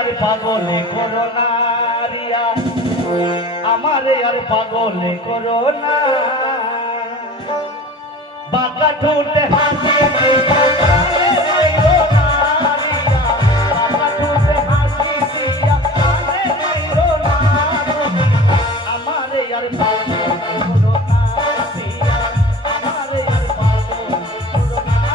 আর পাগলে করো না রিয়া, আমারে আর পাগলে করো না। বাঁকা ঠোঁটে হাসি দিয়া কানে মাইরো না রিয়া, বাঁকা ঠোঁটে হাসি দিয়া কানে মাইরো না, আমারে আর পাগলে করো না রিয়া, আমারে আর পাগলে করো না।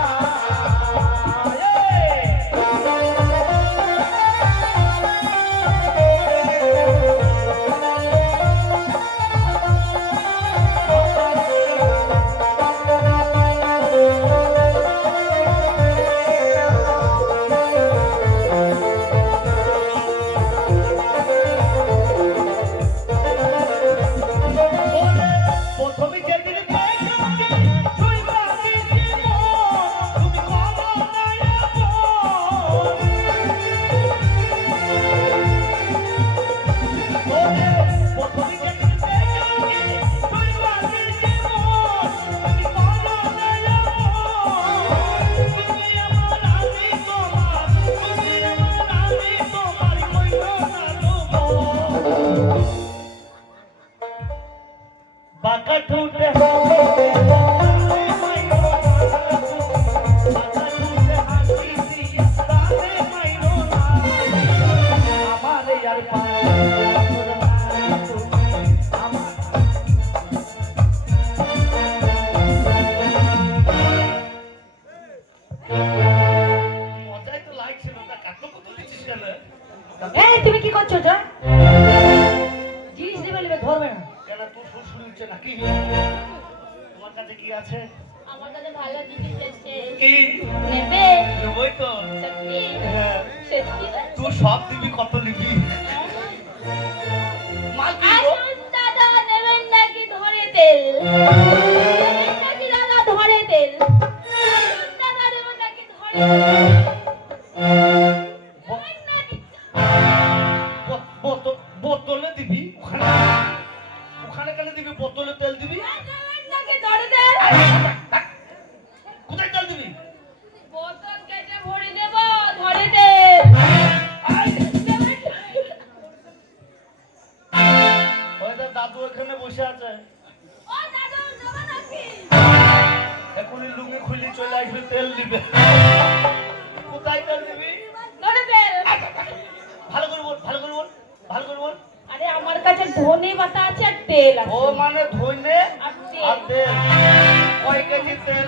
তুমি কি করছো? জিনিস দেবে ধরবে না কেন? তোর শ্বশুর হচ্ছে নাকি? তোমার কাছে কি আছে? আমার কাছে ভালো জিনিস আছে। কি নেবে? নেবই তো। সত্যি? হ্যাঁ। সত্যি? তুই সব দিবি, কত নিবি? আসুন দাদা, নেবেন নাকি ধরে তেল? নেবেন নাকি দাদা ধরে তেল? আসুন দাদা, নেবেন নাকি ধরে তেল? বোতলে দিবি? ওখানে কেন দিবি? বোতলে তেল দিবি? কোথায় তেল দিবি? বোতল কেটে ভরে দেব, ধরে তেল। ওই দেখ দাদু এখানে বসে আছে, ও দাদু, নেবে নাকি? এখনই লুঙ্গি খুলে চলে আসবে, তেল দিবে। কোথায় তেল দিবি? ধরে তেল। ভালো করে বল, ভালো করে বল, ভালো করে বল। আরে আমার কাছে ধনে পাতা আছে আর তেল আছে। ও মানে ধইনে আর আর তেল। তেল। কয় কেজি তেল?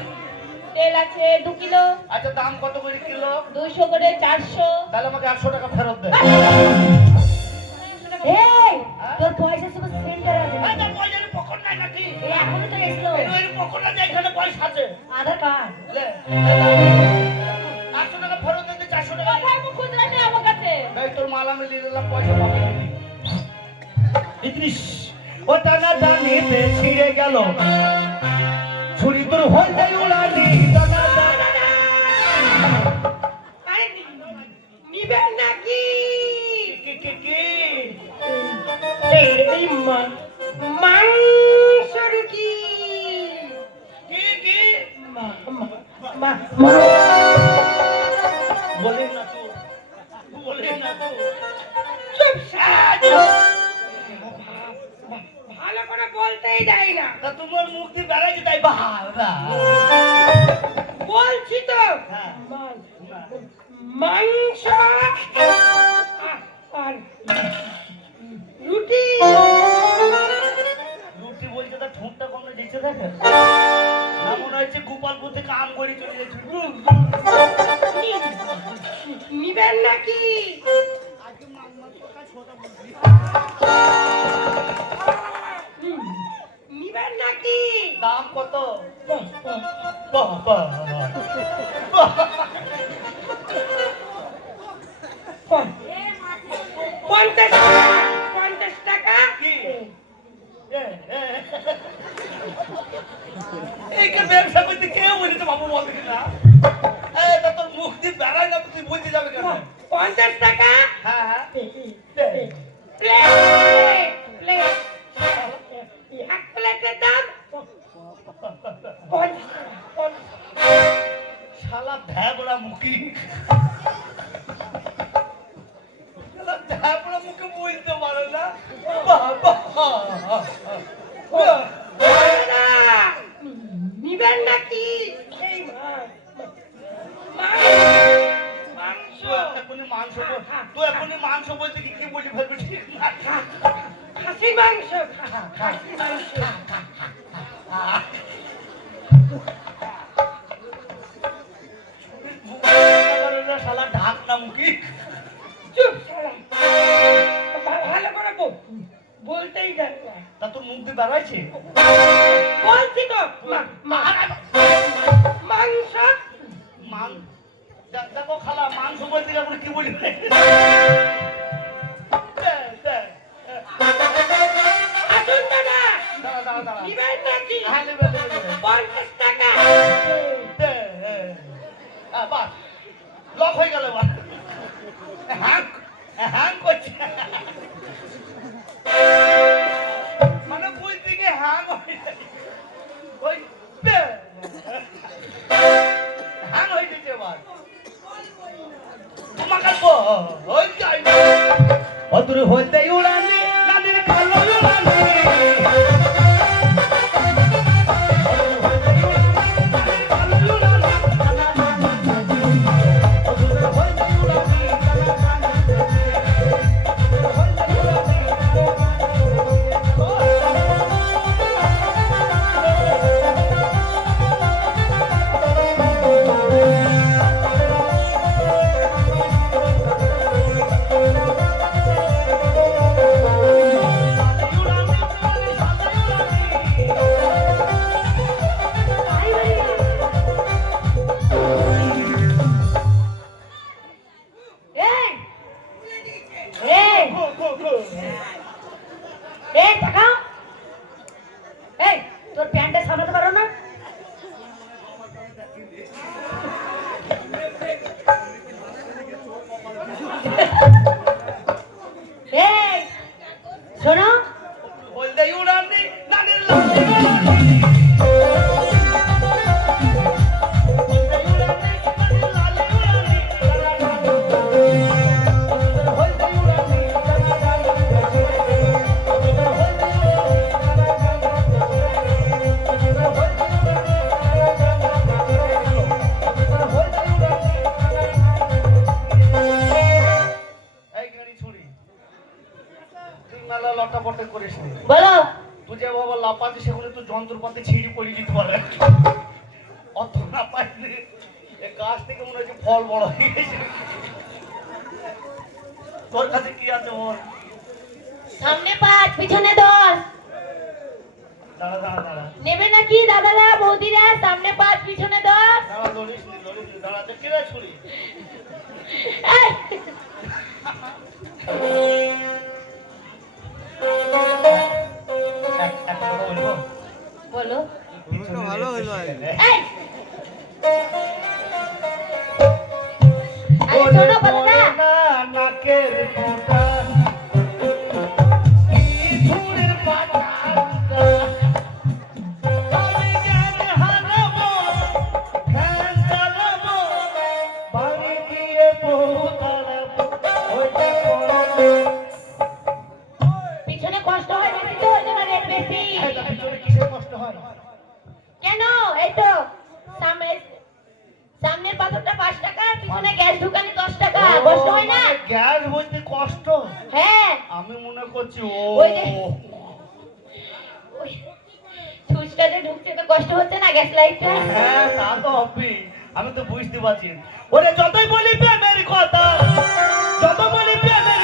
তেল আছে 2 কিলো। আচ্ছা, দাম কত করে কিলো? 200 করে 400। তাহলে আমাকে 800 টাকা ফেরত দে। এই তোর পয়সা সব সেন্টারে আছে এই তোর পয়সার পকেট নাই নাকি? এই এখনো তো এসলো এই পকেট আছে, এখানে পয়সা আছে। আধার কার্ড লে 800 টাকা ফেরত দে, 400 টাকা। কোথায় মুখ খুচরা নেই আমার কাছে? এই তোর মাল আমি দিয়ে দিলাম, পয়সা পাবি। ইতিস ও টানা টানিতে ছিঁড়ে গেল ছুরি, তোর হইতে উড়ালি টানা টানা। আরে নিবেন নাকি? কি কি কি? এই মাংস রুটি কি কি? বলি না তো, বলি না তো। ভালো করে বলতেই দেয় না। তা তোমার মুখ দিয়ে বেড়াইছে তাই বাবা। বলছি তো হ্যাঁ। মাংস আর রুটি। রুটি বলছে, তার ঠোঁটটা কোনো দিচ্ছে দেখে না, মনে হচ্ছে গোপালপুর থেকে আম করে চলে যাচ্ছে। নিবেন নাকি? নিবেন নাকি? দাম কত? পঞ্চাশ 50 টাকা। কি এইখানে ব্যবসা করতে কেউ বলেছে বাবু, বলবি না? তোর মুখ দিয়ে বেড়ায় না, তুই বলতে যাবে কেন? 50 টাকা। হ্যাঁ হ্যাঁ, প্লেট এক প্লেটের দাম শালা ভ্যাবড়া মুখি। তারপরে মুখে বলতে পারো না বাবা না, নিবেন নাকি এই মাংস এখনই মাংস তুই এখনই মাংস বলতে কি বলি ফেলবি ঠিক না খাসি মাংস খাসি মাংস শালা ঢাক না মুখি চুপ শালা। ভালো করে বলতেই জানি না। তা তোর মুখ দিয়ে বেড়াইছে বলছি তো মাংস দেখো খালা মাংস বলতে গেলে কি বলি আসুন দাদা দাঁড়া দাঁড়া দাঁড়া নিবেন নাকি হ্যাঁ নেবে নেবে 50 টাকা বাস লক হয়ে গেল এবার হ্যাঁ হ্যাঁ করছে মানে বলতে গিয়ে হ্যাঁ ওই হ্যাঁ হয়ে গেছে এবার তোমাকে ওই যাই অদূর হইতে উড়ানি নাদির কালো উড়ানি তোর প্যান্টটা সামলাতে পারো না এই শোনো বলতে উড়ানি নাদির লালি উড়ানি লটাপটে করিস নি বলো তুই যে বাবা লাপাতি সেগুলো তো যন্ত্রপাতি ছিঁড়ি পড়ে দিতে পারে অত না পাইলে এ গাছ থেকে মনে হচ্ছে ফল বড় হয়ে গেছে তোর কাছে কি আছে ওর সামনে 5 পিছনে 10 দাঁড়া দাঁড়া দাঁড়া নেবে নাকি দাদারা বৌদিরা সামনে 5 পিছনে 10 দাঁড়া লড়িস নি দাঁড়া দেখি রে ছুরি এই একটা কথা বলবো বলো ভালো হলো এই আরে শোনো কথাটা নাকের ফোঁটা কি ধুরের পাটা আমি জ্ঞান হারাবো ধ্যান চালাবো বাড়ি দিয়ে বউ তাড়াবো ওইটা করবো পিছনে কষ্ট হয় বেশি তো ওই জন্য রেট বেশি এটা পিছনে কিসের কষ্ট হয় কেন এই তো সামনের পাথরটা 5 টাকা পিছনে গ্যাস ঢুকানি 10 টাকা কষ্ট হয় না গ্যাস বলতে কষ্ট হ্যাঁ আমি মনে করছি ও ওই যে ওই সুইচটা যে ঢুকছে তো কষ্ট হচ্ছে না গ্যাস লাইটটা হ্যাঁ তা তো হবে আমি তো বুঝতে পারছি ওরে যতই বলি প্রেমের কথা যত বলি প্রেমের